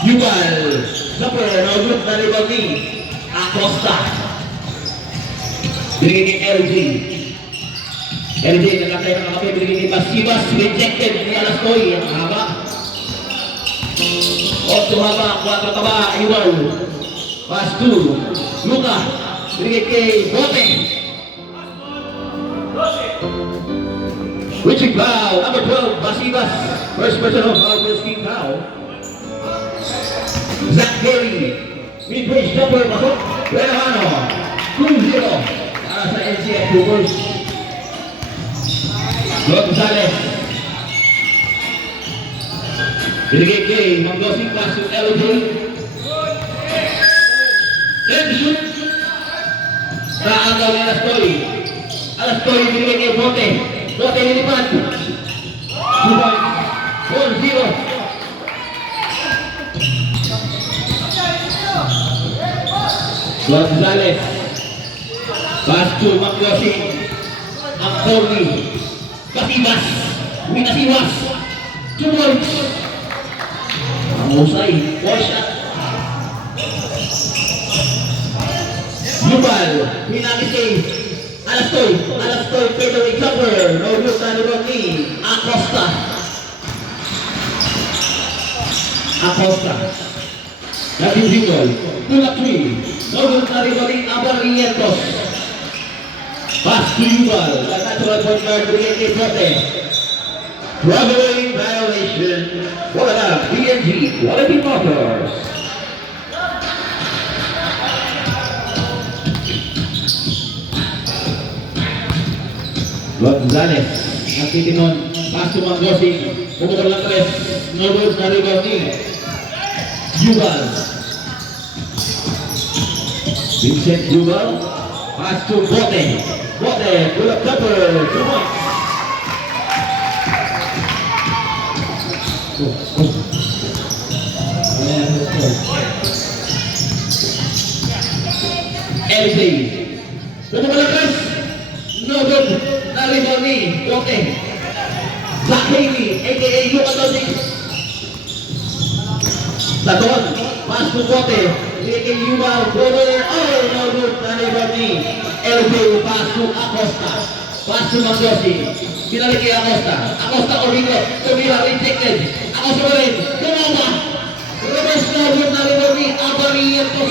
Yuval, number, no good na rebound ni Acosta. Binigay kay LG. LG, nagkakay ng kami, binigay kay Basibas, rejected ni Alastoy. Ang haba. 8 haba, 4 taba, Yuval. Pass 2, Luka, binigay kay Bote. Switching foul, number 12, Basibas. First personal foul, first team foul. Zach Haley, mid-range jumper, pasok, Relevano, 2-0, para sa NCF Cougars. Gonzales, binigay kay Manggosing, pass to LJ. Then shoot, naagaw ni Alastoy. Alastoy, binigay kay Bote. Bote nilipad. 2 points, 4-0. Gonzales, pass to Manggosing, Anthony, Basibas, Winasiwas, 2 points. Ang husay, 4 shot. Yuval, pinagis kay Alastoy, Alastoy, fadeaway jumper, no good na rebound ni Acosta. Acosta, nag-dribble, tulak 3, no good na rebound ni Abarrientos. Pass to Yuval, the natural point guard, bigay kay Bote. Traveling violation, wala, PNG, Quality Motors. Gonzales, nagtitinon, pass to Manggosing, pumukul ng 3, no good na rebound ni Yuval. Vincent Yuval, pass to Bote. Bote, tulak jumper, 2 points. LJ, pumukul ng 3, no good. Rebound ni Bote. Zach Haley, aka Luka Doncic. Taton, pass to Bote. Aka Yuval, Bote. Oh, no good. Rebound ni LJ, pass to Acosta. Pass to Manggosing. Pinalik kay Acosta. Acosta Origo. Tumira, rejected. Acosta pa rin. Tumama. Reverse no good. Rebound ni Abarrientos.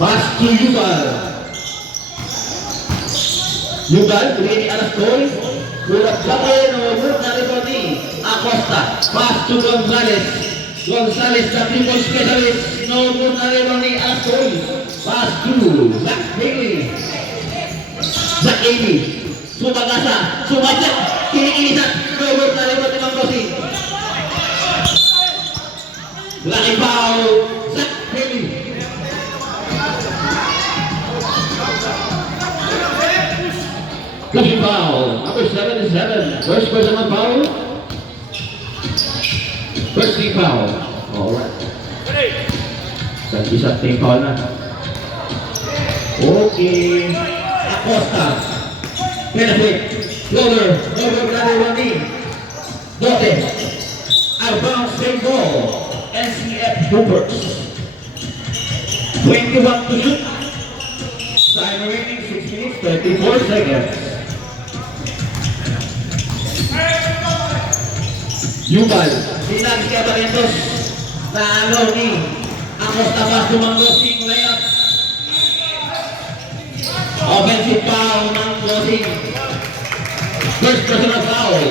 Pass to Yuval. Yuval, binigay ni Alastoy. Tulak jumper, no good na rebound ni Acosta. Pass to Gonzales. Gonzales, the triple specialist. No good na rebound ni Alastoy. Pass to Zach Haley. Zach Haley. Sumagasa. Sumadyak. Kiniinisan. No good na rebound ni Manggosing. Laki foul. Zach Haley. Pushing foul, number 77, first personal foul, first team foul. Alright. Isa team foul na. Okay. Acosta, benefit, floater, over rebound ni Bote. Outbound same ball, NCF Cougars. 21 to shoot. Time remaining 6 minutes, 34 seconds. Yuval, pinagis kay Abarrientos na ano ni Acosta, pass to Manggosing, layup. Offensive foul, Manggosing. First personal foul.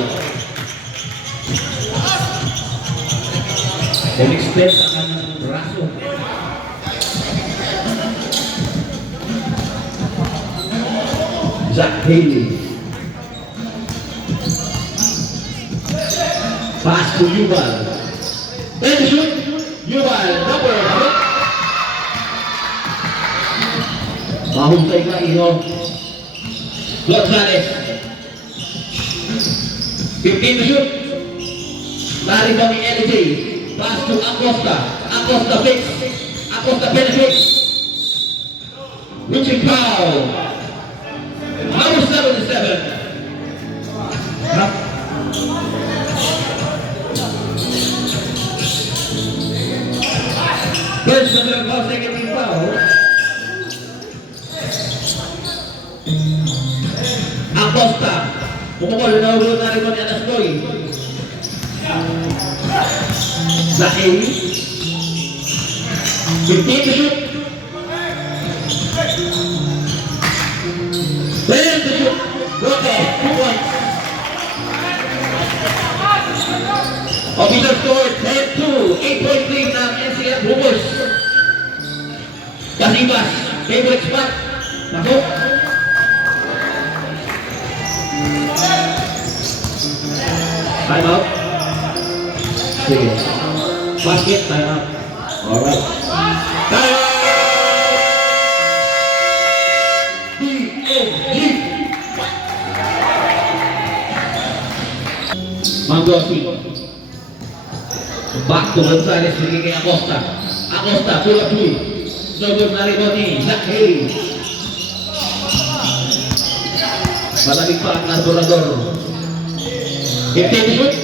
Extend ang kanyang braso. Zach Haley. Pass to Yuval. Then shoot. Yuval, number 1. Mahusay ka, Iho. Gonzales. 15 to shoot. Lari daw ni LJ. Pass to Acosta. Acosta fix. Acosta benefit. Reaching foul. Number 77. First number foul, second team foul. Acosta. Pumukol na ulo na rin ni Alaskoy. Zahir. 15 to shoot. 10 to shoot. Rote, 2 points. Official score 10-2. 8-point lead ng NCF Brewers. Kasibas, favorite spot. Masuk. Time out. Sige. Basket, time out. Alright. Time out! DNG! Manggosi. Back to Gonzales, bigay kay Acosta. Acosta, pull up three. Sobor na rebound ni Zach Haley. Malamig pa ang Narborador. 15 to shoot.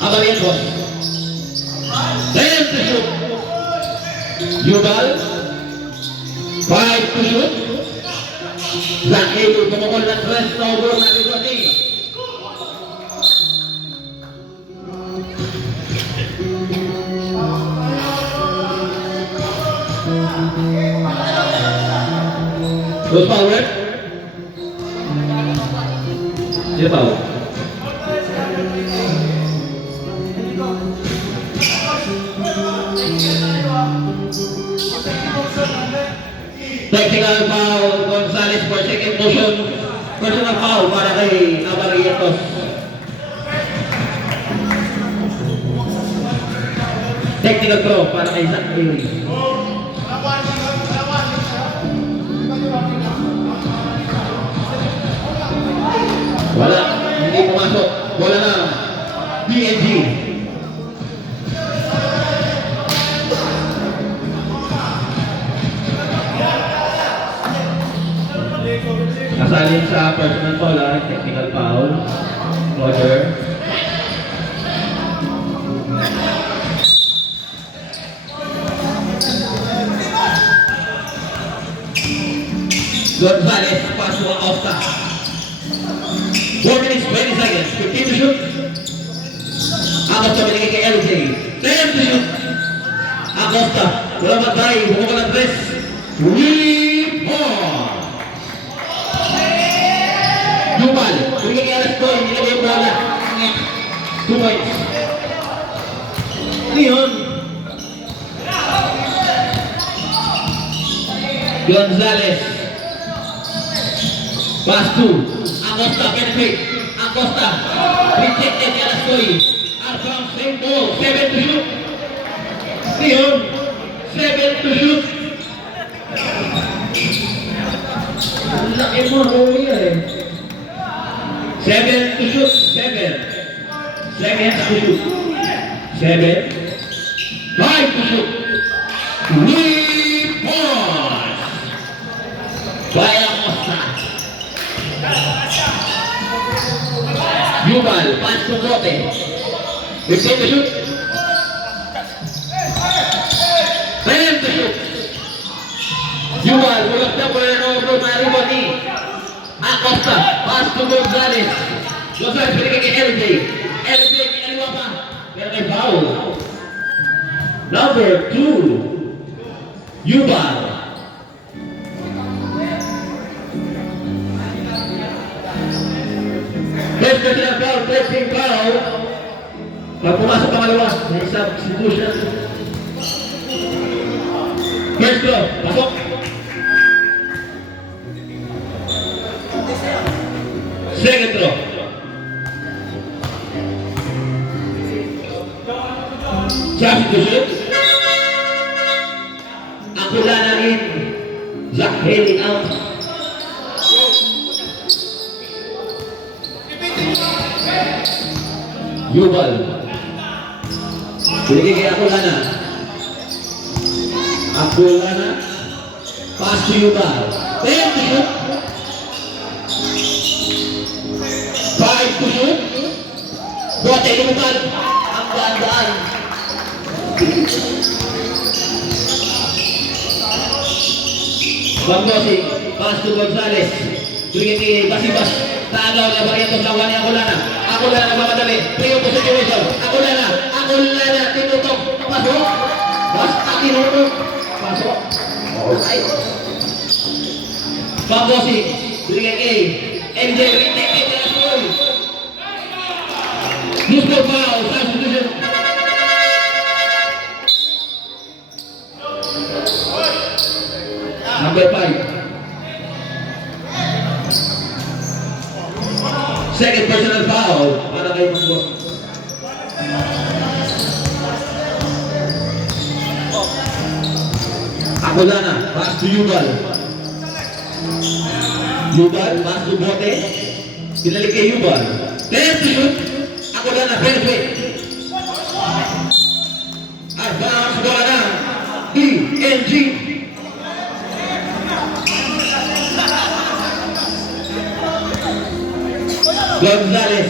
Abalian boss. 10 to shoot. Yubal. 5 to shoot. Zach Haley, tumukol ng press. Sobor na rebound ni Who's foul, right? Dia foul. Technical foul, Gonzales for second motion. Personal foul para kay Abarrientos. Technical throw para kay Zach Haley. Wala, hindi pumasok. Bola na. DNG. Kasalin sa personal foul, technical foul. Roger. Gonzales, pass to Acosta. 4 minutes, 20 seconds. 15 to shoot. Acosta binigay kay LJ. 10 to shoot. Acosta, wala matay. Bumukol ang press. Rebound. Yubal, binigay kay Alaskoy. Nilagay yung bola. 2 points. Leon. Gonzales. Pass to Acosta, penetrate. Acosta, rejected ni Alaskoy. Arfang, same ball. 7 to shoot. Leon, 7 to shoot. Laki mo, Rory eh. 7 to shoot. 7 seconds to shoot. 7. 5 to shoot. 3 points. By Acosta. Yubal, pass to Rote. 15 to shoot. 10 to shoot. Yubal, bulak na po na ng Maribo ni Acosta. Pass to Gonzales. Gonzales, pinigay kay LJ. LJ, pinaliwa pa. Pero may foul. Number 2. Yubal. First personal foul, first team foul. Pag pumasok ang malawa, may substitution. First throw, pasok. Second throw. Substitution. Ang pula na rin. Zach Haley out. Yubal. Binigay kay Akulana. Akulana. Pass to Yubal. 10 to shoot. 5 to shoot. Bote, Yubal. Ang daan-daan. Bambosi, pass to Gonzales. Bigyan ni Basibas. Taagaw na Barrientos sa wani Akulana. Akulana nagmamadali. Trio po situation. Akulana. Akulana. Tinutok. Pasok. Basta tinutok. Pasok. Alright. Bambosi. Bigyan ni MJ. Retake. Loose ball foul. Substitution. Number 5. Second personal foul para kay Bambos. Akulana, pass to Yubal. Yubal, pass to Bote. Pinalik kay Yubal. Clear to shoot. Akulana, penetrate. Advance bola na. PNG. Gonzales.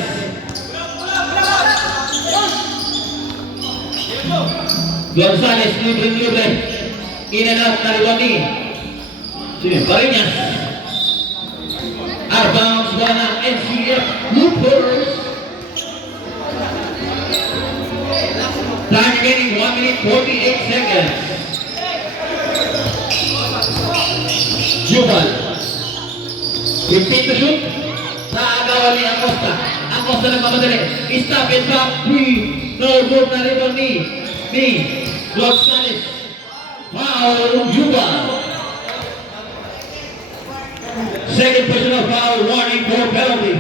Gonzales libre. In and out Nariwani. Sini Barinyas. Outbounds bola ng NCF Loopers. Time remaining 1 minute 48 seconds. Jubal. 15 to shoot. Naagawan ni Acosta. Acosta nagmamadali. Stop and back 3. No good na rebound ni Gonzales. Foul Jubal. Second personal foul. Warning for penalty.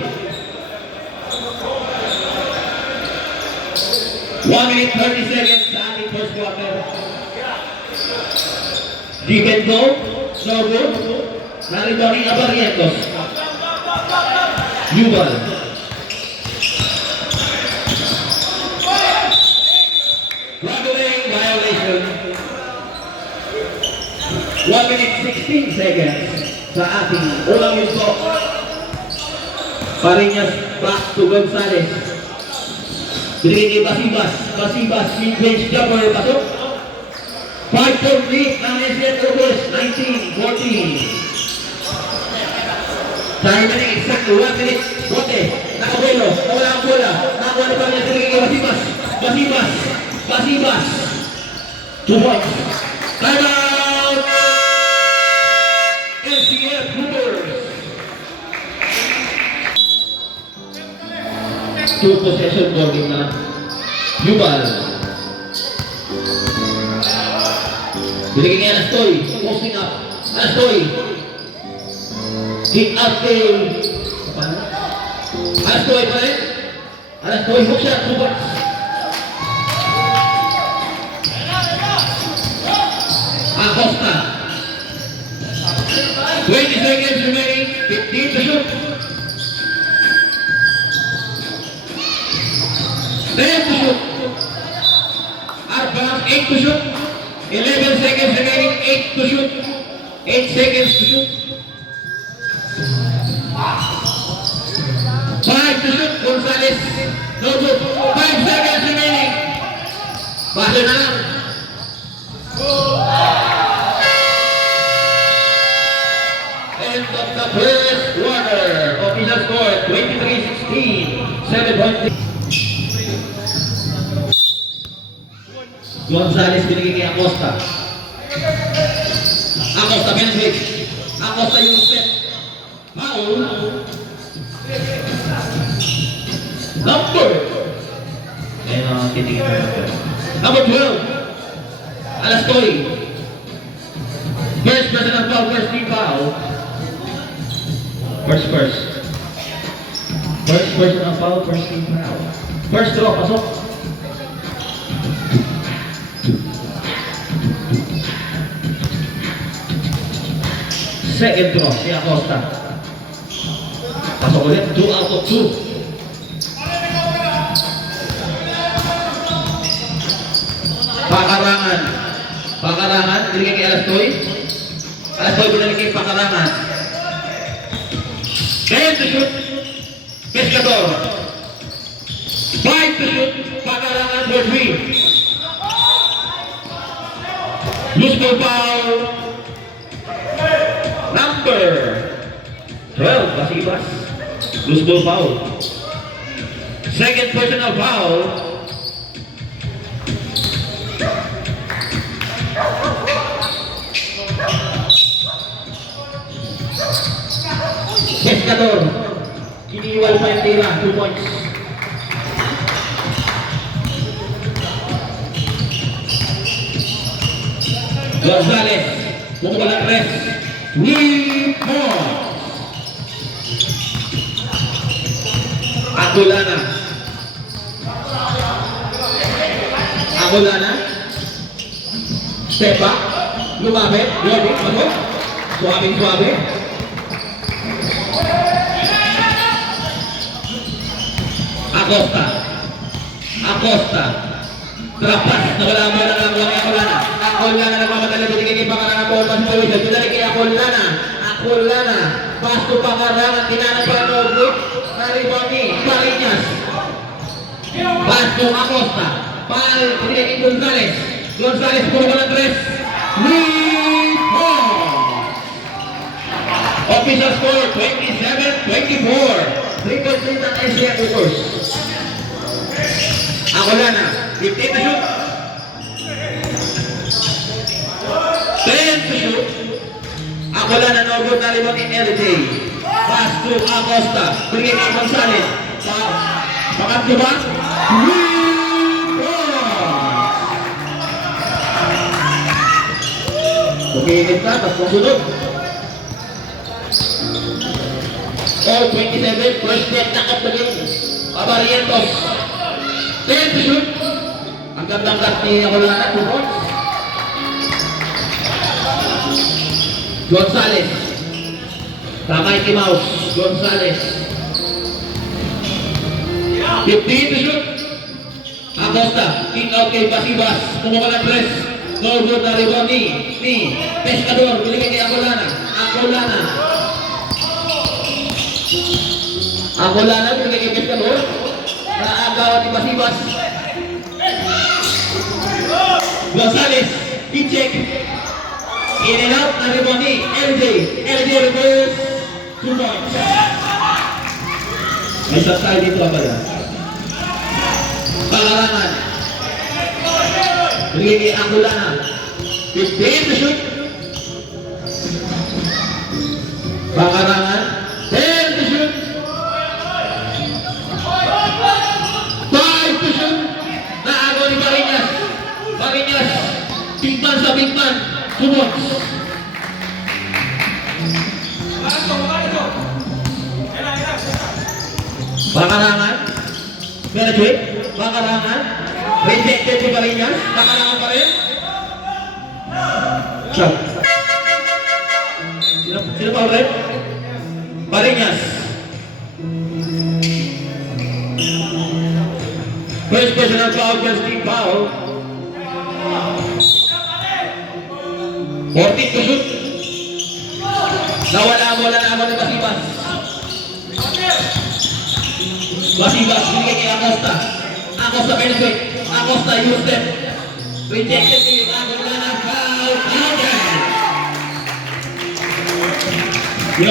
1 minute 30 seconds sa ating first quarter. Defense go. No good. Narito ni Barrientos. Yubal. Traveling violation. 1 minute 16 seconds sa ating unang yusto. Barinyas back to Gonzales. Binigay ni Basibas. Basibas, mid-range jumper, pasok. 5-point lead ng SN Overs, 19-14. Time remaining exactly 1 minute. Bote, nakabuelo, nawala ang bola. Nakakuha na pa niya binigay ni Basibas. Basibas. 2 points. Time out! NCF Hoopers. 2 possession boarding na Yubal. Binigay ni Anastoy. Posting up. Anastoy. Kick out kay Anastoy pa rin. Anastoy hook shot. 2 points. Acosta. 20 seconds remaining. 15 to shoot. 10 to shoot. Outbound, 8 to shoot. 11 seconds remaining, 8 to shoot. 8 seconds to shoot. 5 to shoot. Gonzales. No good. 5 seconds remaining. Base na lang. End of the first quarter. Official score 23-16. 7 points. Gonzales binigay kay Acosta. Acosta penetrate. Acosta yung step. Foul. Number. Ayun ang titigil na number. Number 12. Anastoy. First personal foul, first team foul. First personal foul, first team foul. First draw, pasok. Second draw, si Acosta. Pasok ulit, 2 out of 2. Pakarangan, binigay kay Anastoy. Anastoy binigay kay Pakarangan. 10 to shoot, Pescador. 5 to shoot, Pakarangan for 3. Loose ball foul. number 12, Basibas. Loose ball foul. Second personal foul. Pescador. Iniiwal pa yung tira. 2 points. Gonzales. Pumukul ng press. 3 points. Agulana. Agulana. Step back. Lumapit. Loading. Ano? Suabe. Acosta. Trapas. Nawala mo na lang ang Agulana. Agulana nagmamadali. Binigay kay Pangarangan po. Pasipawid. Binalik kay Agulana. Pass to Pangarangan. Tinanong pa Nobut. Nariboni. Pariñas. Pass to Acosta. Binigay kay Gonzales. Puro ka ng 3. 3 points. Official score 27-24. 3-point ng SCA Cougars. Agulana, 15 to shoot. 10 to shoot. Agulana, no good na limang in LJ. Pass to Acosta. Bigay kay Gonzales. Pangatlo ba? 3 points. Bukinit na, tapos sunod. All 27, first step na kapagin. Abarientos. 10 to shoot. Ang gandang cut ni Agulana, 2 points. Gonzales. Tamay kay Mouse. Gonzales. 15 to shoot. Acosta. Kick out kay Basibas. Pumukul ng press. No good na rebound ni Pescador. Binigay kay Agulana. Agulana, binigay kay Pescador. Naagawan ni Basibas. Gonzales. I-check. In and out na rebound ni LJ. LJ reverse. 2 points. May shot tayo dito ba yan? Pangarangan. Binigay kay Agulana. 15 to shoot. Pangarangan. 10 to shoot. 5 to shoot. Naagaw ni Pariñas. Big man. Sunod. Pangarangan. Pangarangan. Rejected ni Pariñas. Pangarangan pa rin. Shot. Sino pa ulit? Pariñas. First personal foul, first team foul. 14 to shoot. Nawala na ni Basibas. Binigay kay Acosta penetrate. Acosta use step. Rejected ni Agulana. Foul.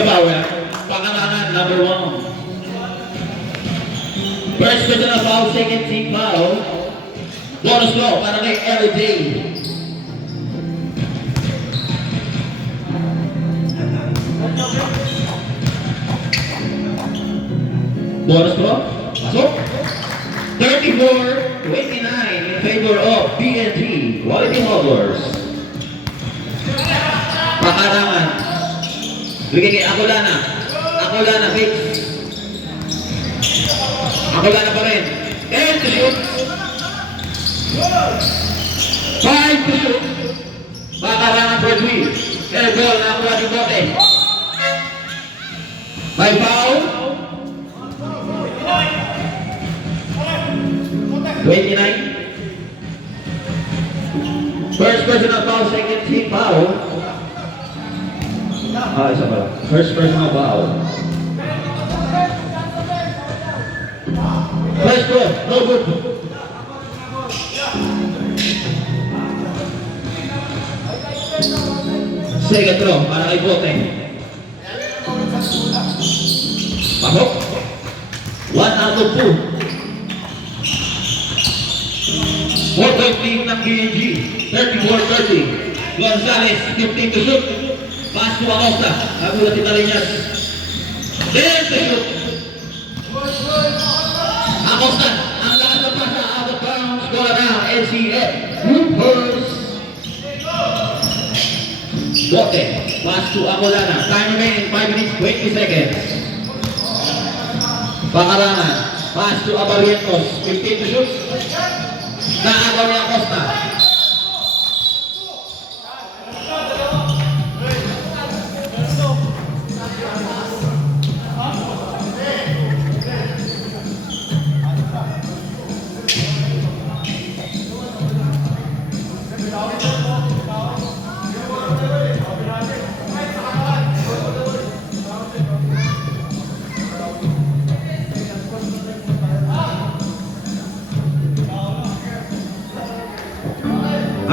Power. Pangarangan, number 1. First personal foul, second team foul. Bonus goal para kay LJ. Bonus goal. Pasok. 34-29 in favor of BNT Quality Holders. Pangarangan. Bigay kay Agulana. Fix. Agulana pa rin. 10 to shoot. 5 to shoot. Pangarangan for 3. Air ball na kuha ni Bote. May foul. 29. First personal foul, second team foul. Isa pala. First personal foul. First goal, no good. Second throw, para kay Bote. Pasok. 1 out of 2. 4-point lead ng PNG. 34-30. Gonzales, 15 to shoot. Pass to Acosta. Nagulat si Tariñas. 10 to shoot. Acosta. Ang lakas ng pasa. Out of bounds. Goal na. NCF. Hoopers. Bote. Pass to Acolana. Time remaining 5 minutes 20 seconds. Pakarangan. Pass to Abarientos. 15 to shoot. Naagaw ni Acosta.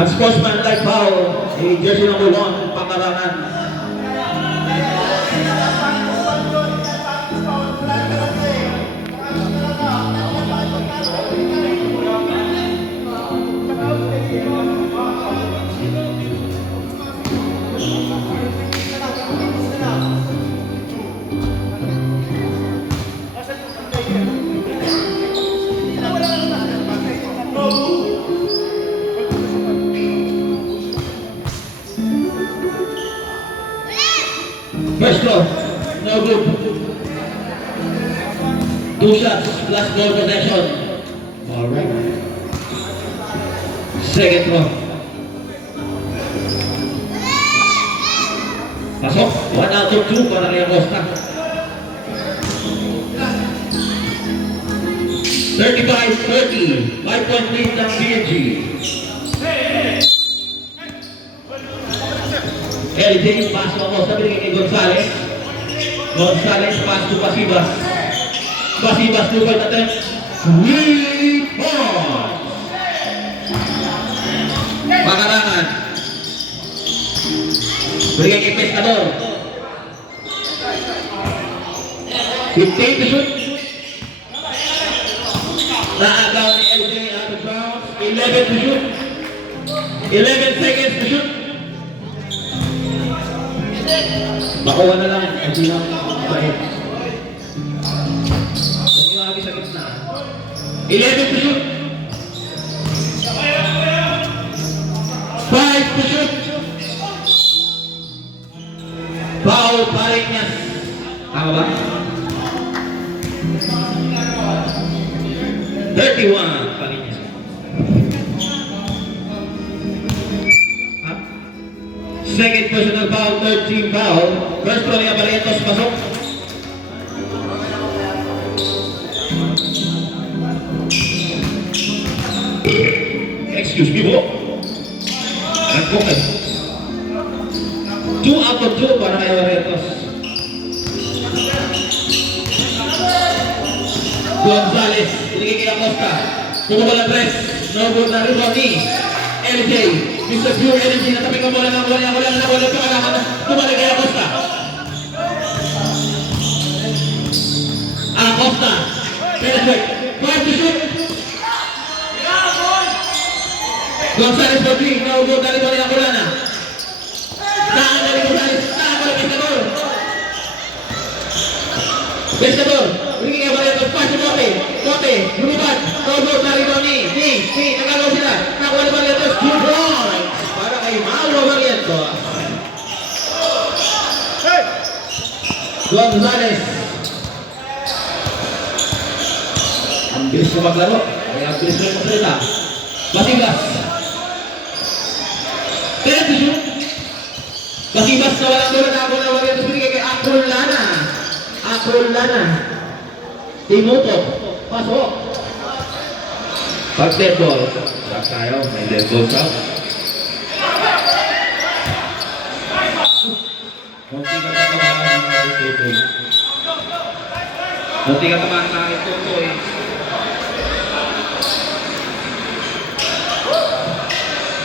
Unsportsmanlike foul, jersey number 1, Pakarangan. First goal, no good. 2 shots, last ball possession. Alright. Second throw. Pasok, 1 out of 2 para kay Acosta. 35-30, 5-point lead ng PNG. LJ, pass to Acosta, binigay kay Gonzales. Gonzales, pass to Pasibas. Pasibas, 2-point attempt. 3 points! Pakarangan. Binigay kay Pescador. 15 to shoot. Naagaw ni LJ out of bounds. 11 to shoot. 11 seconds to shoot. Makuha na lang. Hindi lang. Bahit. Huwag yung lagi sa gitna. 11 to shoot. 5 to shoot. Foul Pariñas. Tama ba? 31 Pariñas. Second personal foul, third team foul. First one ni Abarientos, pasok. Excuse me po. Nagpukan. 2 out of 2 para kay Abarientos. Gonzales, binigay kay Acosta. Pumukol ang press. No good na rebound ni LJ. Mr. Pure Energy, natapik ang bola ng bola niya. Wala pa tumalik kay Acosta. Acosta. Penetrate. 5 to shoot. Gonzales for 3. No good na rebound ni Acolana. Saan na ni Gonzales? Saan ko na Pescador? Pescador. Binigay kay Abarientos. Pass to Bote. Bote. Lumipad. No good na rebound ni. Nagagawa sila. Nakuha ni Abarientos. 2 points. Para kay Mauro Abarientos. Gonzales. Ang bilis na maglaro. Kaya ang bilis na magsalita. Pasibas. 10 to shoot. Pasibas na walang doon na ako na Abarientos. Binigay kay Acolana. Acolana. Timutok. Pasok. Pag dead ball. Back tayo. May dead ball out. Kunti ka tatamaan ng tutoy. Kunti ka tatamaan ng tutoy.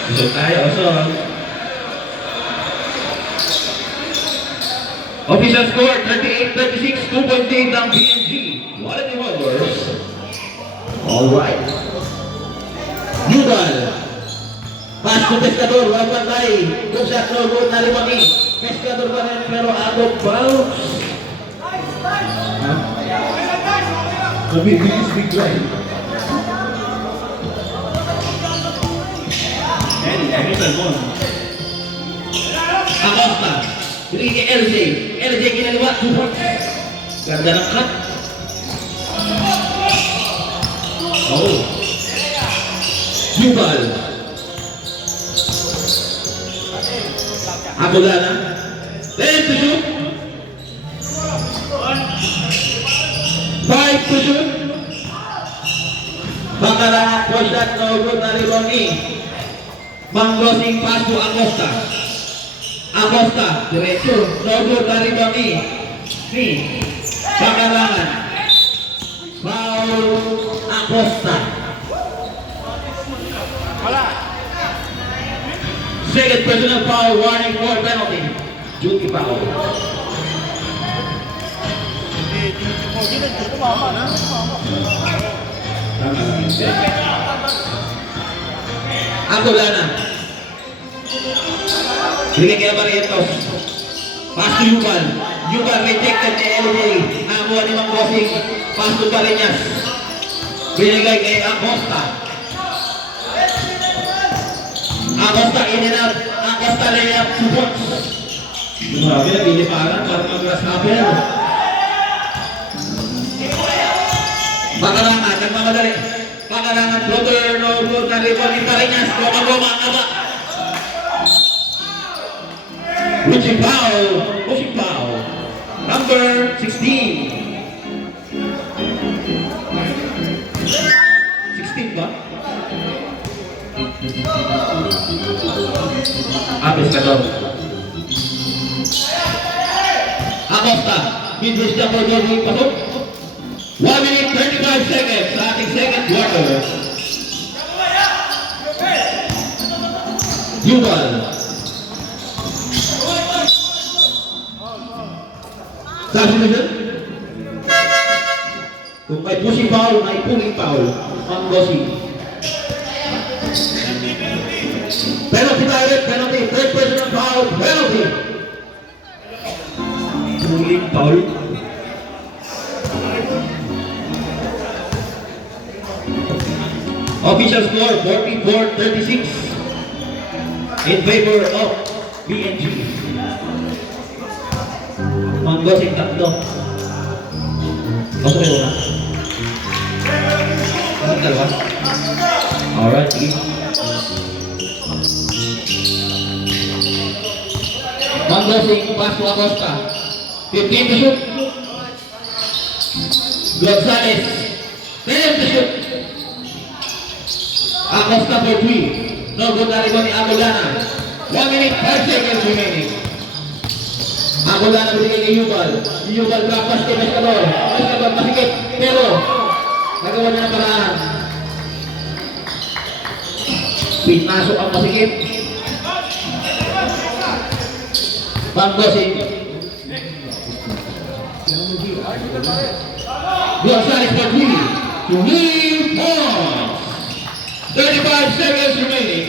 Gusto tayo, so. Official score 38-36, 2 point lead ng PNG. Quality Warriors. Alright. New ball. Pass to Pescador, walang pantay. Good shot, no good na limang. Pescador pa rin pero out of bounds. Bilis big drive. Acosta. Bili kay LJ. LJ kinaliwa, 2 points. Ganda ng cut. Oh. Jubal. Abulana. Then to shoot. 5 to shoot. Bakarangan po shot no good na rebound ni Manggosing pass to Acosta. Acosta diretso no good na rebound ni Bakarangan. Foul Acosta. Second personal foul, warning for penalty. Duty foul. Abulana. Bigay kay Barrientos. Pass to Yubal. Yubal rejected kay LJ. Nakuha ni Manggosing. Pass to Barinas. Binigay kay Acosta. Acosta in and out. Acosta layup 2 points. Grabe, nabiliparan para mag-grasshopper. Bakarangan, nagmamadali. Bakarangan, floater, no good na rebound ni Barinas. Goma-goma, aba. Pushing foul. Number 16. 16 ba? Abis ka daw. Acosta, mid-range jumper goal, pasok. 1 minute 35 seconds sa ating second quarter. Yubal. Substitution. Kung may pushing foul, may pulling foul. Manggosing. Penalty direct, penalty. Third personal foul, penalty. Pulling foul. Official score 44-36 in favor of PNG. Manggosing tatlo. Pasok kayo na. Pasok dalawa. Alright, sige. Manggosing pass to Acosta. 15 to shoot. Gonzales. 10 to shoot. Acosta for 3. No good na rin ni Abulana. 1 minute 5 seconds remaining. Abulana binigay kay Yubal. Yubal brapas kay Pescador. Pescador masikip. Pero nagawa niya na paraan. Pinasok ang masikip. Manggosing. Gonzales for 3. 3 points. 35 seconds remaining.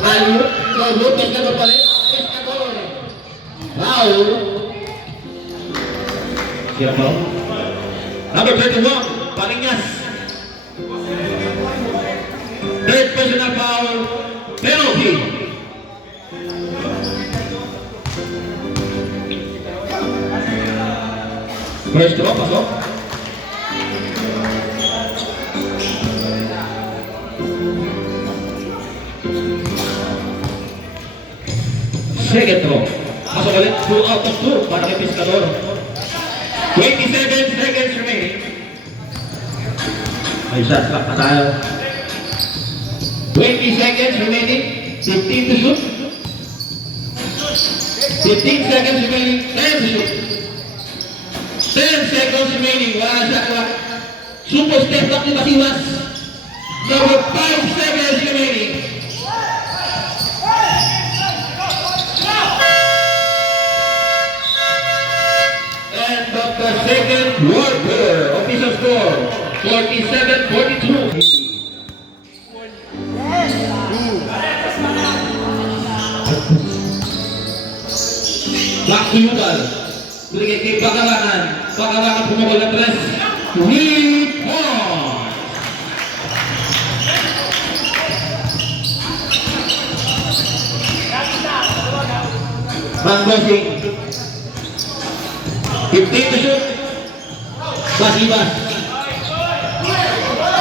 Lalu, lalu Pescador pa rin. Pescador. Foul. Sira foul. Number 31, Paringas. Third personal foul, penalty. First throw, pasok. Second throw. Pasok ulit. 2 out of 2 para kay Pescador. 27 seconds remaining. May shot clock na tayo. 20 seconds remaining. 15 to shoot. 15 seconds remaining. 10 to shoot. 10 seconds remaining. Wala shot clock. Super step back ni Basiwas. Number 5 seconds remaining. the second quarter. Official score, 47-42. Back to Yugal. Bigay kay Pakarangan. Pakarangan pumabol ng tres. Three points. Manggosing. 15 to shoot. Basibas.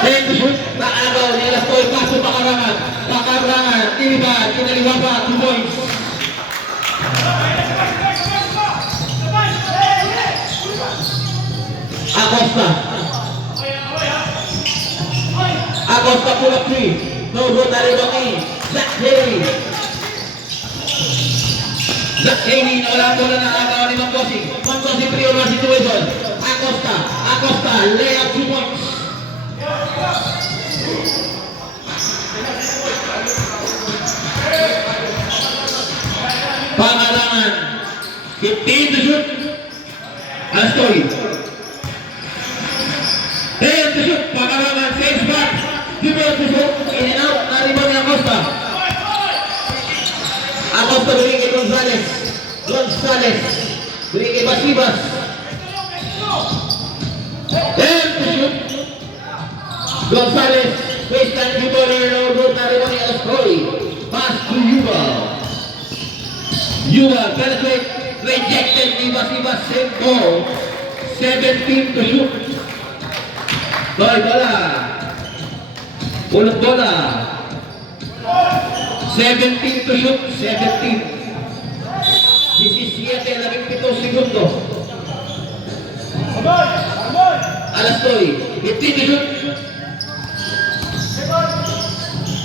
10 to shoot. Naagaw. Nilas ko. Paso Pakarangan. Pakarangan. Tinibad. Kinaliwa pa. 2 points. Acosta. Acosta pull up 3. No good na rebound ni Zach Haley. Zach Haley na wala bola na agaw ni Manggosing. Manggosing pre-over situation. Acosta. Acosta. Layup 2 points. Pangalaman. 15 to shoot. Astoy. 10 to shoot. Pangalaman. 6 back. 2 to shoot. In and out. Na-rebound ni Acosta. Acosta beri kay Gonzales. Gonzales. Beri kay Basibas. 10 to shoot. Gonzales. Wasteland Jubaler. No good. Na-rebound ni Astoy. Pass to Yuval. Yuval. Penetrate. Rejected ni Basibas. Same ball. 17 to shoot. Toy bola. Ulot bola. 17 to shoot. 17. 17, 17 segundo. Alastoy. 15 to shoot.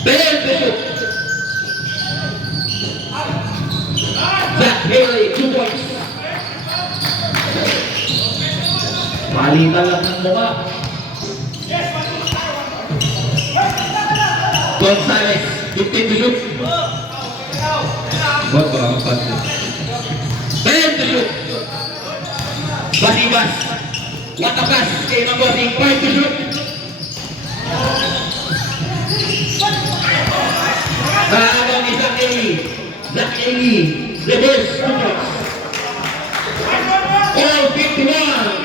10 to shoot. Zach Haley, 2 points. Palitan lang ng mukha. Gonzales, 15 to shoot. Buat berapa pas? 10 to shoot. Basibas. Watakas kay Manggosing, 5 to shoot. Kaagaw ni Zach Haley. Zach Haley, reverse 2 points. All 51.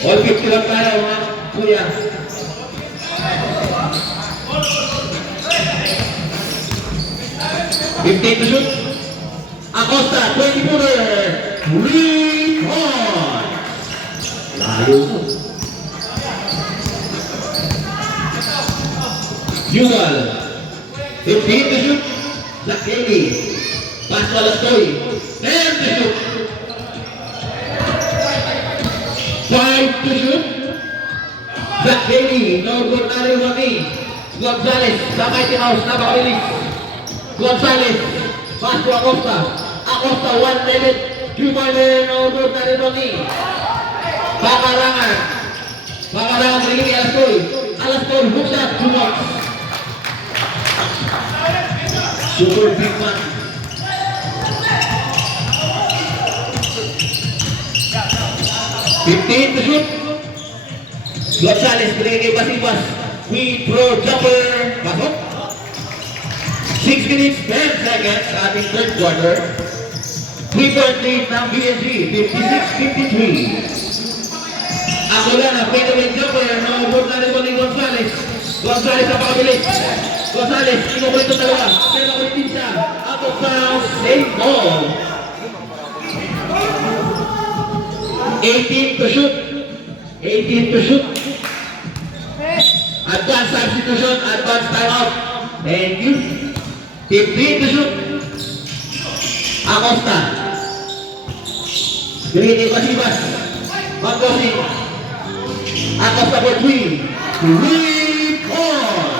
All 51 tayo mga kuya. 15 to shoot. Acosta, 20-footer. 3 points. Layo. Yuval. 15 to shoot. Zach Haley. Pass to Alastoy. 10 to shoot. 5 to shoot. Zach Haley. No good na rin ni Gonzales. Samay Tinaus. Napakabilis. Gonzales. Pass to Acosta. Acosta 1 minute. Jubaler. No good na rin ni Pakarangan. Pakarangan rin ni Alastoy. Alastoy. Hook shot. 2 points. Super big man. Fifteen to shoot. Gonzales beri kay Basibas. Free throw jumper. Pasok. 6 minutes 10 seconds sa ating third quarter. 3-point lead ng BSG. 56-53. Ako lang ang fadeaway jumper. No-board na rin ni Gonzales. Gonzales ang pakabilis. Gonzales, inukulit ito dalawa. Pero ulitin siya. Out of bounds. Same ball. 18 to shoot. 18 to shoot. Advanced substitution. Advanced timeout. Thank you. 15 to shoot. Acosta. Binigay Basibas. Manggosing. Acosta for 3. 3 points.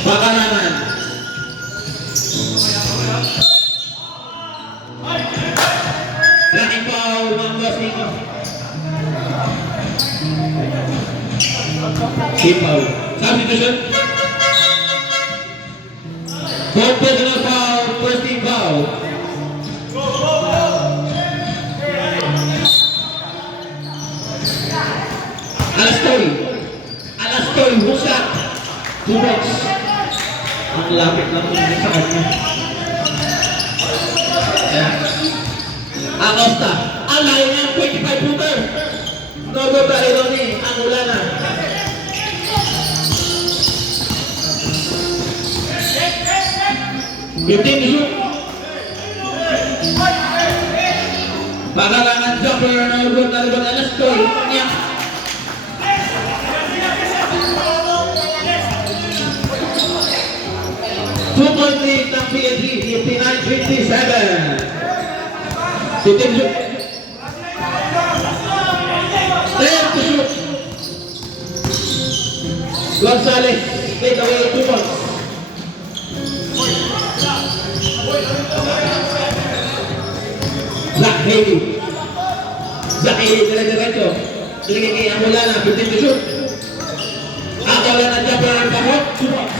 Pakarangan. Running foul, Manggosing. Team foul. Substitution. Fourth personal foul. Alastoy, busak. 2 points. Ang lapit na po sa kanya. Acosta, ang layo niya, 25-footer. No-good pa rin doon eh, ang ulan na. Fifteen to shoot. Pagalangan jumper, no-good na rin doon, Alastoy. Niya. Two-point lead ng PNG, 59-57. 15 shoot. 10 to shoot. Gonzalez, take away 2 points. Zach Haley, dire-diretso. Sige kay Amulana, 15 to shoot. Amulana jumper ng kahok, 2 points.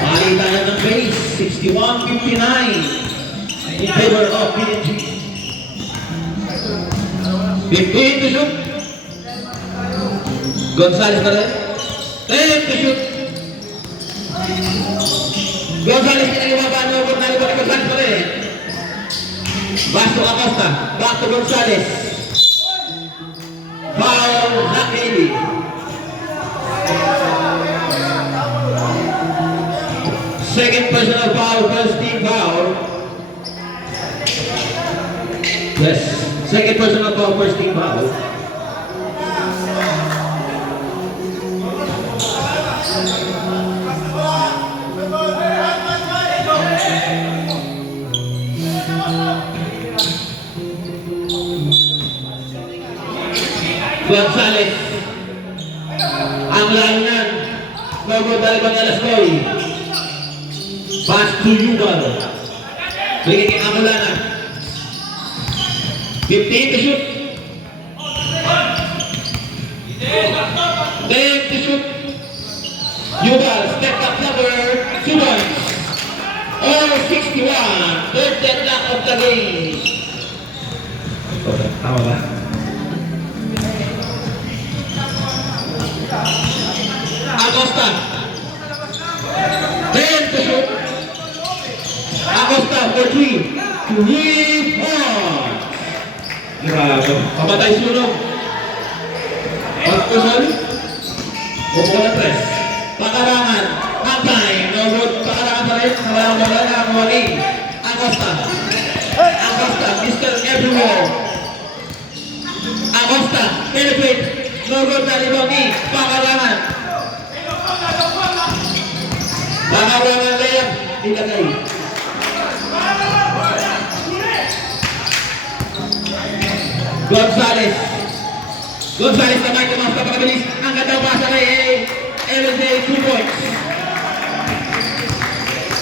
Palitan ng base, 61-59. In favor of PNG. 15 to shoot. Gonzalez na rin. 10 to shoot. Gonzalez kinaliwaban mo. Gonzalez pa rin. Back to Acosta. Back to Gonzalez. Foul, Zach Haley. Second personal foul, first team foul. Yes, second personal foul, first team foul. Gonzalez. Ang layanan. Bago dalibang Alastoy. Pass to Yuval. Bigyan kay Amulana. 15 to shoot. 10 to shoot. Yuval, step up number 2 points. All 61. Third deadlock of the game. Okay, tama ba? Acosta. 10 to shoot. Acosta for 3. 3 points. Grabe. Pamatay sunog. Pagpuson. Buko na press. Pakarangan. Antay. No good. Pakarangan pa rin. Nawalang bola na ang wali. Acosta. Acosta. Mr. Everywhere. Acosta. Penetrate. No good na rin ni Pakarangan. Pakarangan layap. Ilagay. Gonzalez. Gonzalez naman tumas na pagkabilis. Ang gandang pasa kay LJ, 2 points.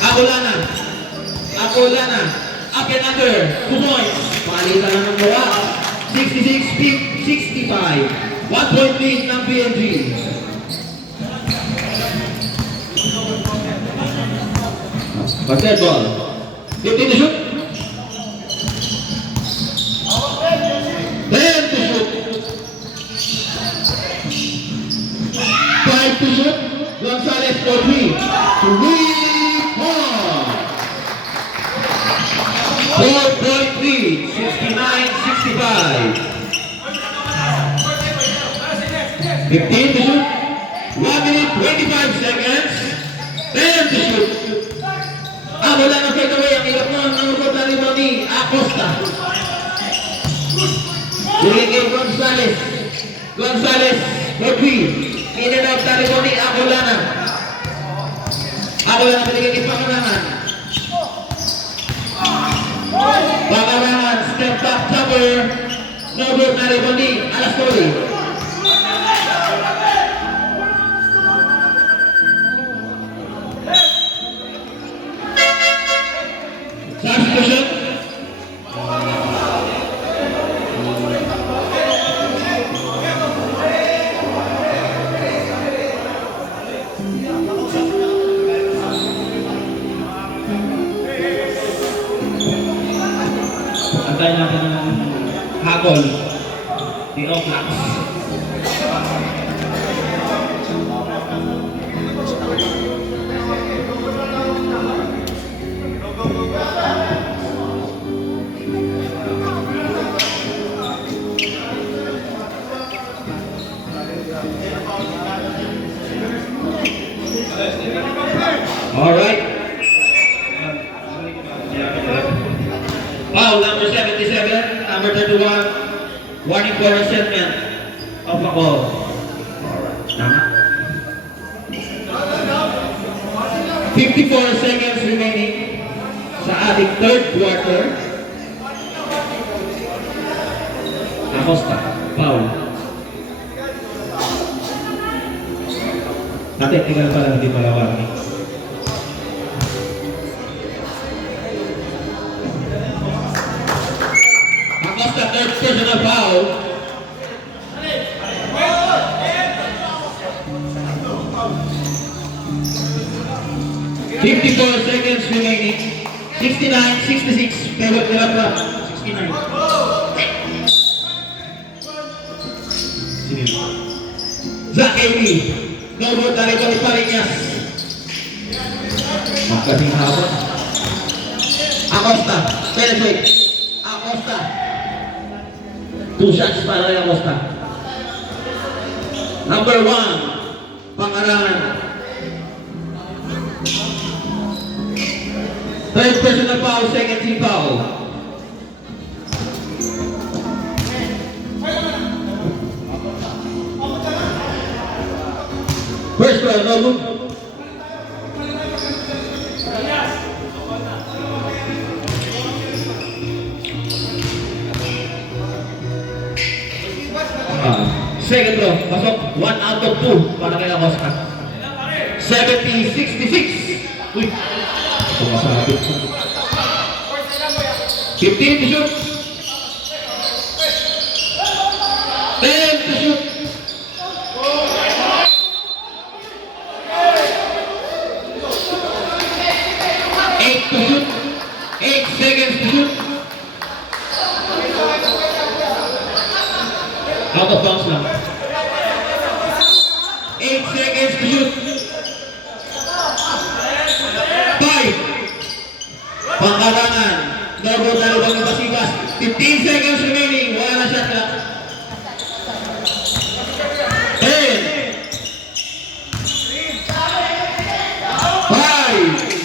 Amulana. Amulana. Up and under. 2 points. Palitan lang ng gawa. 66-65. 1 point lead ng PNG. Basketball. 15 to shoot. 10 to shoot. 5 to shoot. Gonzalez for 3. 3 points. 4-point lead. 69-65. 15 to shoot. 1 minute 25 seconds. 10 to shoot. Wala na take away. Ang ilap mo ang urot na rin ni Acosta. Sige kay Gonzalez. Gonzalez, Rodri. In and out na rin ni Acolana. Acolana, binigay kay Pakarangan. Pakarangan, step back jumper. No good na rin ni Alastoy. Substitution. Antay natin ng habol. The Oaklocks. Alright. Foul number 77, number 31. Warning for resentment of a call. Alright. Tama. 54 seconds remaining sa ating third quarter. Acosta, foul. Technical pala, hindi pala warning. Acosta, third personal foul. "54 seconds remaining. 69, 66. Pivot nila pa. 69. Zach Amy. No vote na rin pa rin niya. Magkasing hapon. Acosta. Penetrate. Acosta. 2 shots para kay Acosta. Number 1. Pangarangan. Third personal foul, second team foul. First round, no move. Second row, pasok 1 out of 2 para kay Acosta. 70-66. Uy, sumasabit. 15 to shoot. 10 to shoot. 8 to shoot. 8 seconds to shoot. Out of bounds lang. 8 seconds to shoot. 5. Pangkalangan. Norbo na lubang ng Basigas. 15 seconds remaining. Wala na shot clock. 10. 5.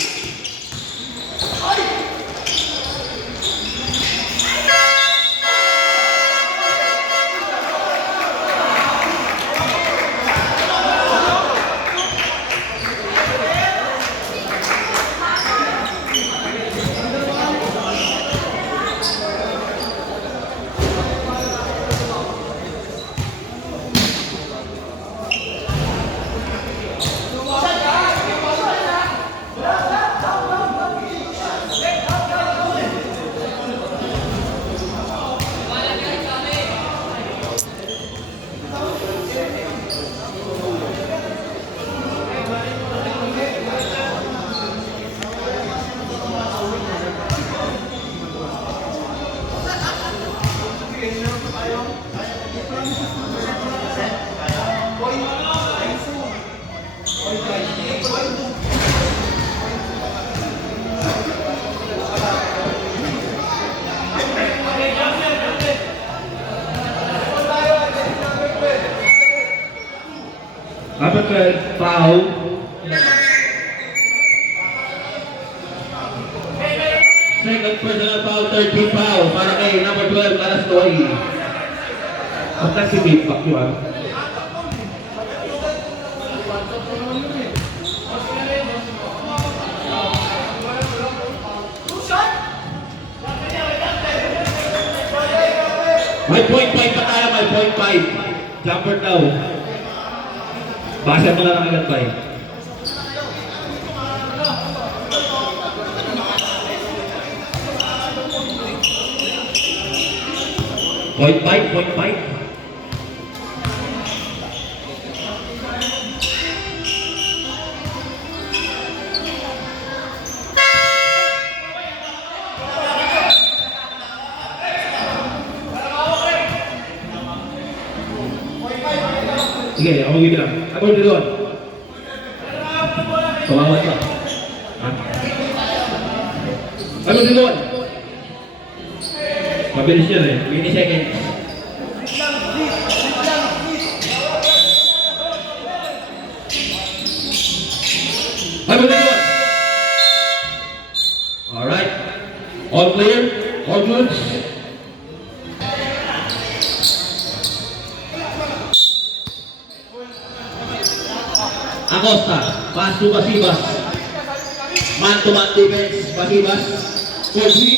Number 12, foul. Second personal foul, 13 foul para kay number 12, Alastoy. At nag-beat back yun. May 0.5 pa tayo, may 0.5. Jumper daw. Basa mo lang agad ba eh. Point five. Sige, ako magbibilang. Ako yung doon. Kawawan ka. Ha? Ano doon? Mabilis yun eh. 20 seconds. Ano doon? Alright. All clear? All good? Acosta, pass to Basibas. Man-to-man defense, Basibas. Kursi,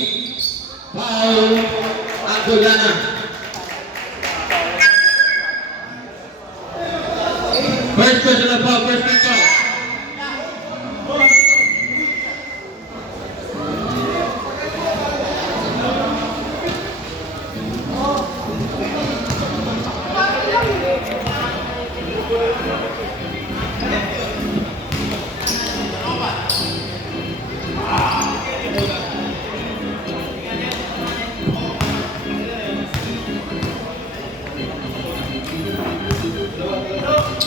foul, Agolana. First personal foul, first personal.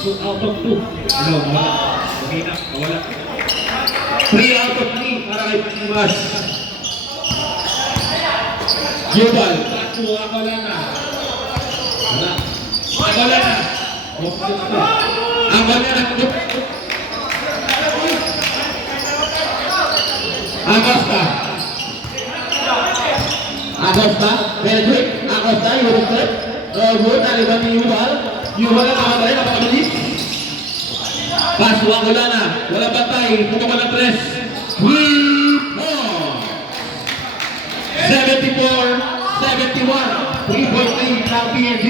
Out of 2. Hello, mawala. Okay na, mawala. 3 out of 3 para kay Panimas. Jubal, tato, ako lang na. Wala. Ako lang na. Ako lang na. Acosta. Acosta, Pedrick, Acosta, Yurusek. Good, naliban ni Jubal. Jubal na nakabalik, napakabilis. Pass, wala na. Wala batay. Puto ka na 3. 3 more. 74-71. 3.3 ng PNG.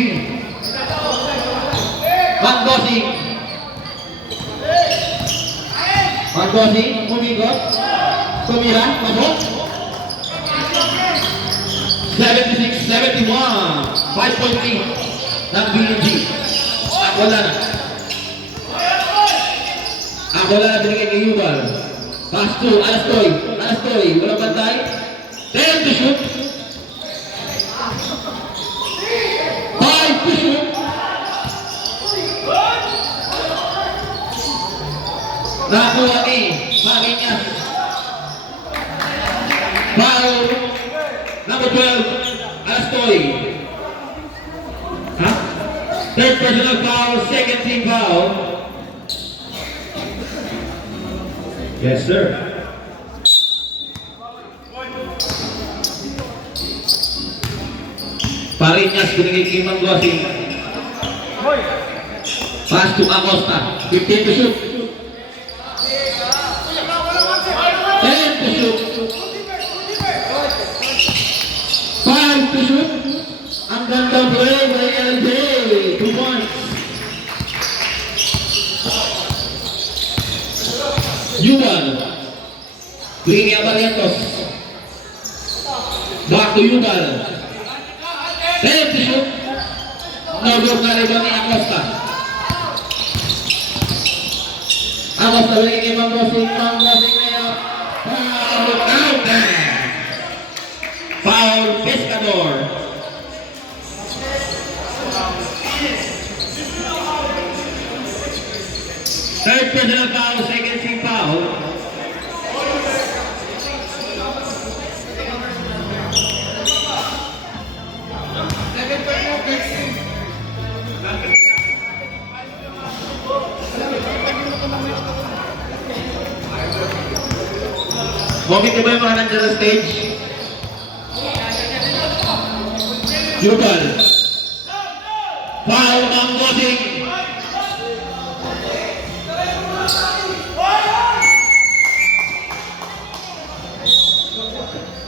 Manggosing. Manggosing, umigot. Tumira, masok. 76-71. 5.3 ng PNG. Wala na. Ako lang na binigay kay Yubal. Pass to Alastoy. Alastoy. Walang bantay. 10 to shoot. 5 to shoot. Nakakuha ni Marinas. Foul. Number 12. Alastoy. Ha? Third personal foul. Second team foul. Yes, sir. Parinas, binigay kay Manggosing. Pass to Acosta. 15 to shoot. 10 to shoot. 5 to shoot. Ang ganda play by LJ. 2 points. Yubal. Linia Barrientos. Back to Yubal. 10 to shoot. Nagod na rin ni Acosta. Acosta balik kay Manggosing. Manggosing na yun. Foul out there. Foul Pescador. Third personal foul, second team foul. Okay ba yung mga nandiyan sa stage? Yubal. Foul ng Gosing.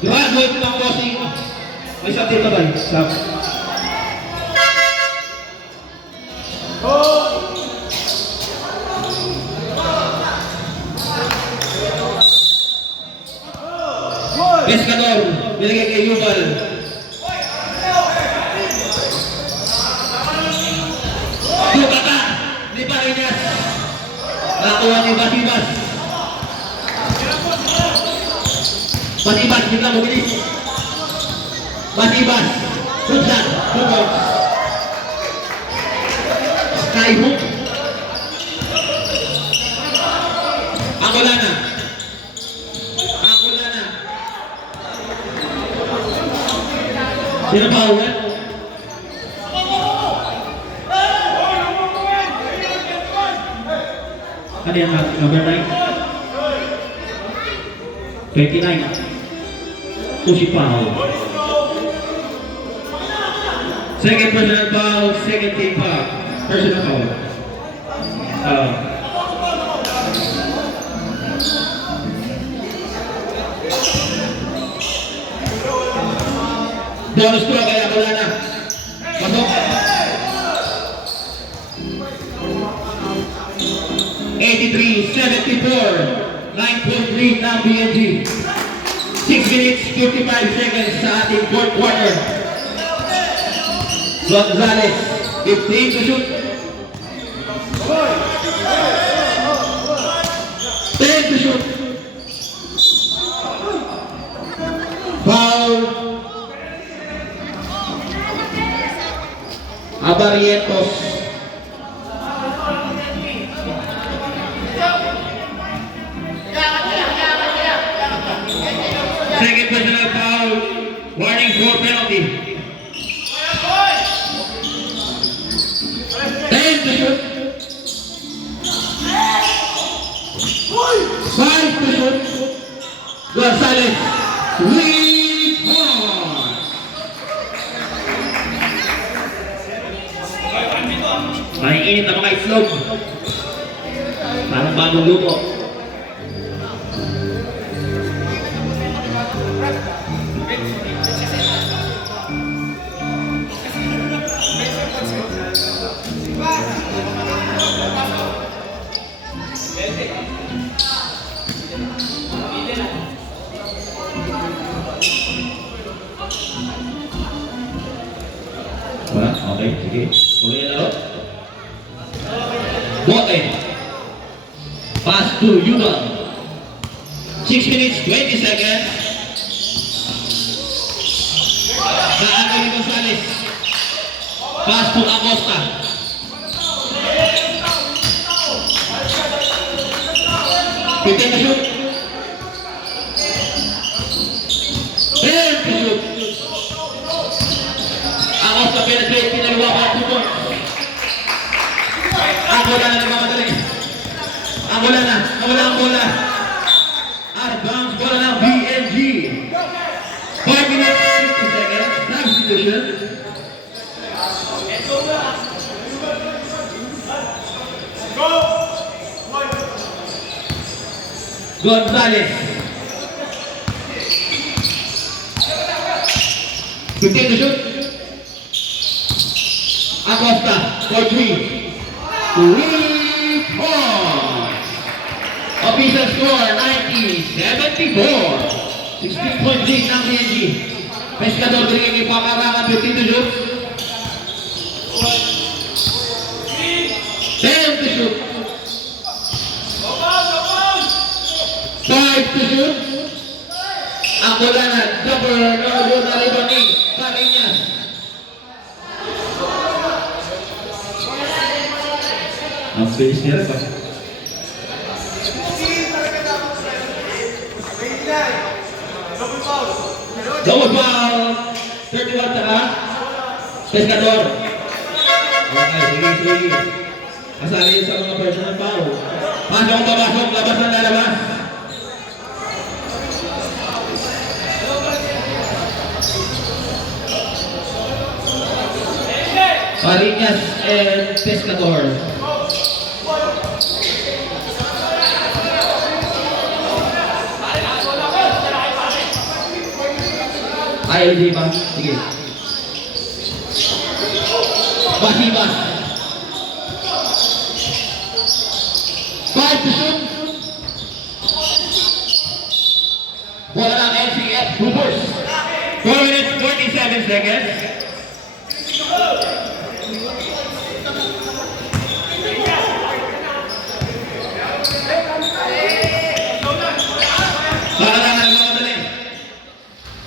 Graduate ng Gosing. May isang dito ba? Stop. Pescador, binigay kay Yubal. Dukata, ni Parinas. Nakuha ni Basibas. Basibas, bigla bumilis. Basibas, good shot, good ball. Skyhook. Agolana. Sino pa ulit? Ano yan? Number 9? 29. Pushi foul. Second personal foul, second team foul. Personal foul. Bonus ko kaya wala na. Pasok. 83-74. 9.3 ng BNG. 6 minutes 55 seconds sa ating fourth quarter. Gonzales, 15 to shoot. 10 to shoot. Foul. Abarrientos. Second personal foul. Warning for penalty. 10 to shoot. 5 to shoot. Gonzales. May init na mga itlog. Parang bagong luto. Okay, sige. Tuloy na laro. Bote. Pass to Yudon. 6 minutes, 20 seconds. Sa Anthony Gonzales. Pass to Acosta. Pwede na shoot. 10 to shoot. Acosta penetrate, pinagawa pa 2 points. Ang bola na nagmamadali. Ang bola na, nawala ang bola. Out of bounds, bola ng BNG. 5 minutes, 60 seconds, substitution. Gonzales. 15 to shoot. Acosta for 3. 3 points. Official score 90-74. 16 point lead ng BNG. Pescador bigay ni Pakarangan 15 to shoot. 10 to shoot. 5 to shoot. Ang bola na double na rebound ni Pariñas. Ang bilis niya rin ba? Double foul. 31 taka. Pescador. Okay, sige. Kasali yun sa mga personal foul. Pasok, labas na lalabas. Pariñas and Pescador. Ayaw di ba? Sige. Basibas. 5 to shoot. Bola ng NCF Hoopers. 4 minutes, 47 seconds.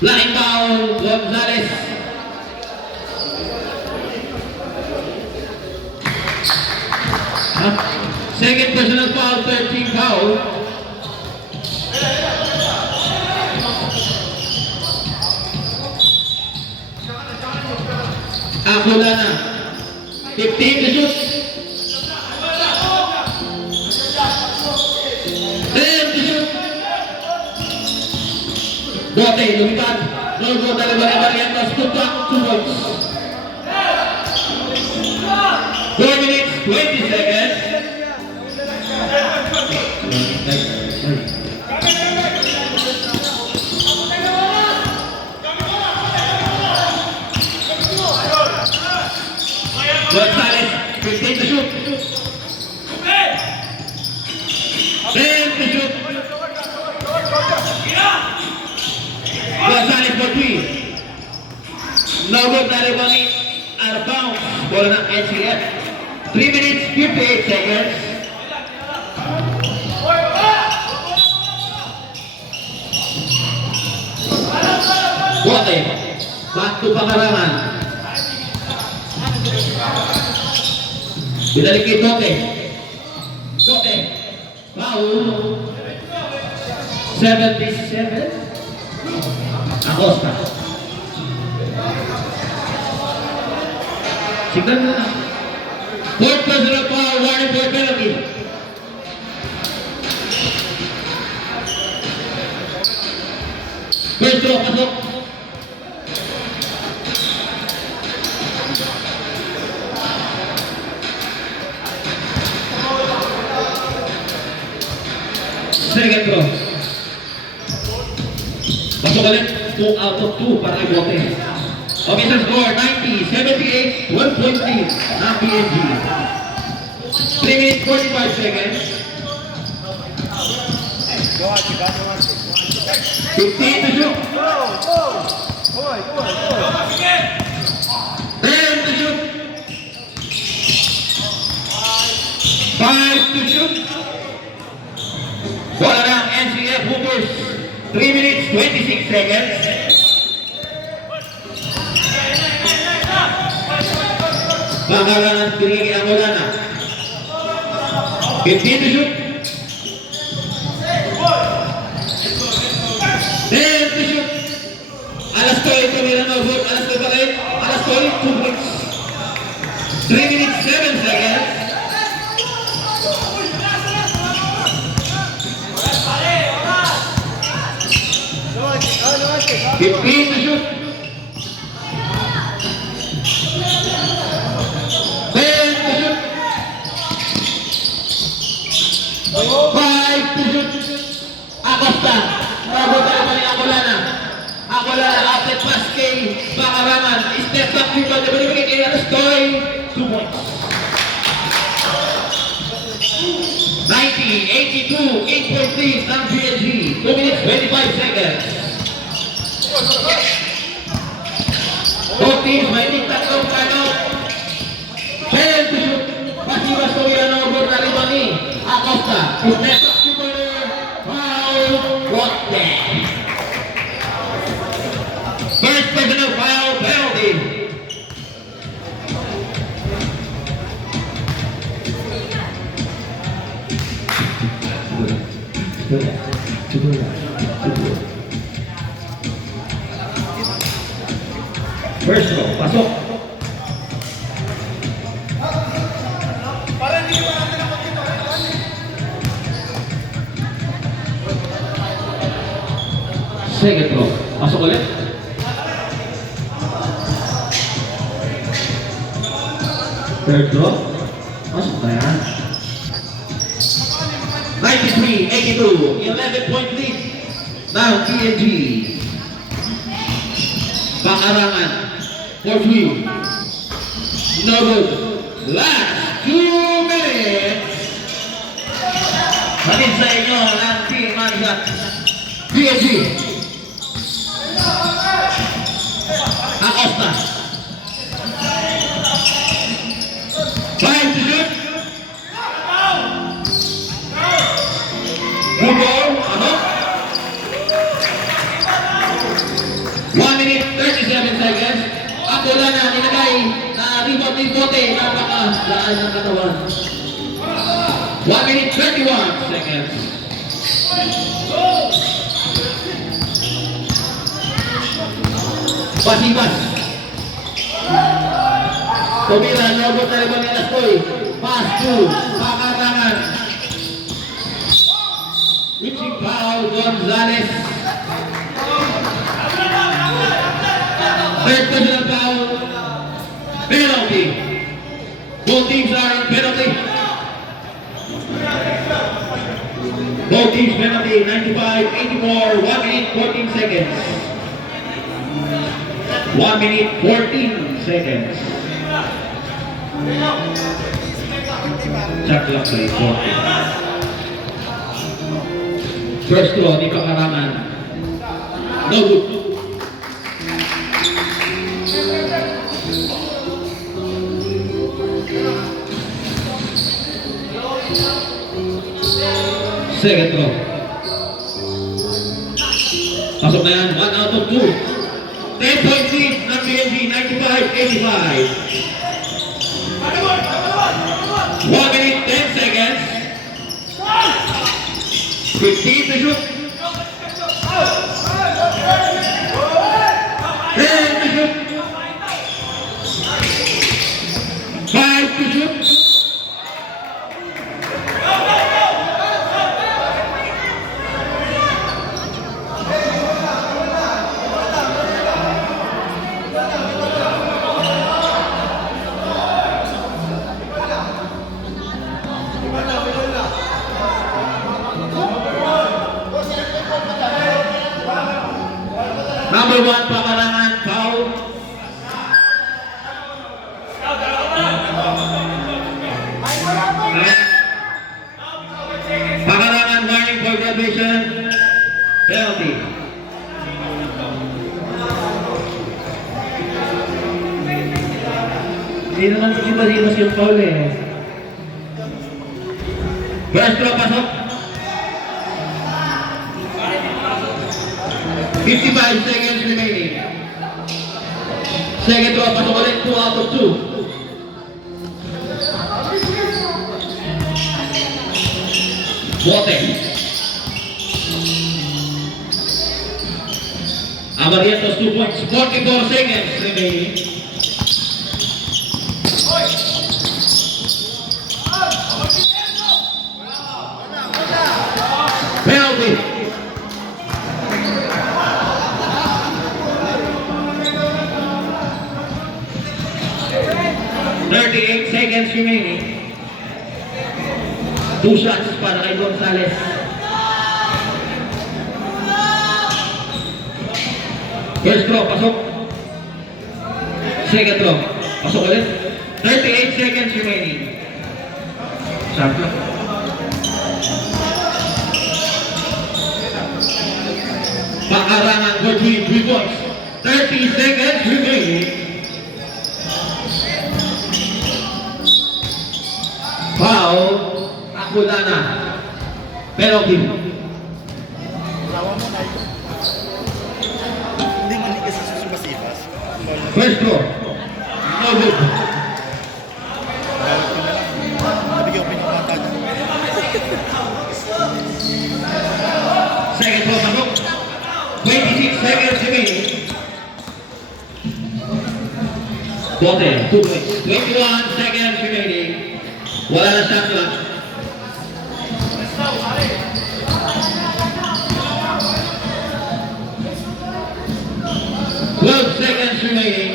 Laking foul, Gonzales. Second personal foul, 13 foul. Akulana. 15 to shoot. 10 to shoot. Bote, lumipad. No good na Barrientos. 2 points. 4 minutes, 20 seconds. Gonzalez, 15 to shoot. 10 to shoot. Gonzalez for 3. No good na rebounding. Out of bounds. Bola ng NCF. 3 minutes, 58 seconds. Bote. Back to Pangaraman. Binalik kay Bote. Bote. Foul. 77. Acosta. Signal na na. Fourth personal foul, warning for penalty. First throw, pasok. Second throw. Pasok ulit. 2 out of 2 para kay Bote. Official score 90-78, 1 point lead ng PNG. 3 minutes 45 seconds. 15 to shoot. 10 to shoot. 5 to shoot. Bola ng NCF Hoopers. 3 minutes 26 seconds. Pangalangan pinigil ang bola na. 15 to shoot. 10 to shoot. Alas Toy, tumira na vote. Alas Toy pa rin. Alas Toy, 2 points. 3 minutes 7 seconds. Fifteen to shoot. 10 to shoot. 5 to shoot. Acosta. Mabuta naman ni Acolana. Acolana after pass kay Pangaraman. Step back dito. Nabalibigay kay Arastoy. 2 points. 90-82. 8 point lead ng PSG. 2 minutes 25 seconds. Both teams may tatlong timeout. 10 to shoot. Pasiwas ko yan ang over na rin ni Acosta. Step up to corner. Foul. Bote. First personal foul penalty. First row, pasok. Second row, pasok ulit. Third row, pasok na yan. 93-82, 11-point lead ng PNG. Pangaraman. For 3. No good. Last 2 minutes. Hatid sa inyo ang Team Manisat. PSG. Acosta. 5 to shoot. Good ball. Ano? 1 minute 37 seconds. Ako lang na nilagay na rebound ni Bote na makalaan ng katawan. 1 minute 31 seconds. Pasipas. Tumira, lobot na rin ni Alastoy. Pass to Pakarangan. Reaching foul, Gonzales. Third personal foul. Penalty. Both teams are in penalty. Both teams penalty, 95-84, 1 minute 14 seconds. 1 minute 14 seconds. Shot clock play, 14. First throw, di Pakarangan. No good. Second throw. Pasok na yan, 1 out of 2. 10-point lead ng PNG, 95-85. 1 minute 10 seconds. 15 to shoot. 10 to shoot. 5 to shoot. Number 1, Pakarangan, foul. Pakarangan, warning for graduation. Penalty. Hindi naman si Barimas yung foul eh. First throw, pasok. 55 seconds remaining. Second throw, pasok ulit, 2 out of 2. Bote. Abarientos 2 points, 44 seconds remaining. Penalty. Seconds remaining. 2 shots para kay Gonzales. First throw, pasok. Second throw, pasok ulit. 38 seconds remaining. Shot clock. Pakarangan for 3 points. 30 seconds remaining. Foul, Akulana. Penalty. Hindi mali kasi susubasipas. First throw. No good. Bawat ko na lang. Nabigyan ko yung bata niya. Second throw, pasok. 26 seconds remaining. Bote, 2 points. 21 seconds remaining. Wala na shot clock. Seconds remaining.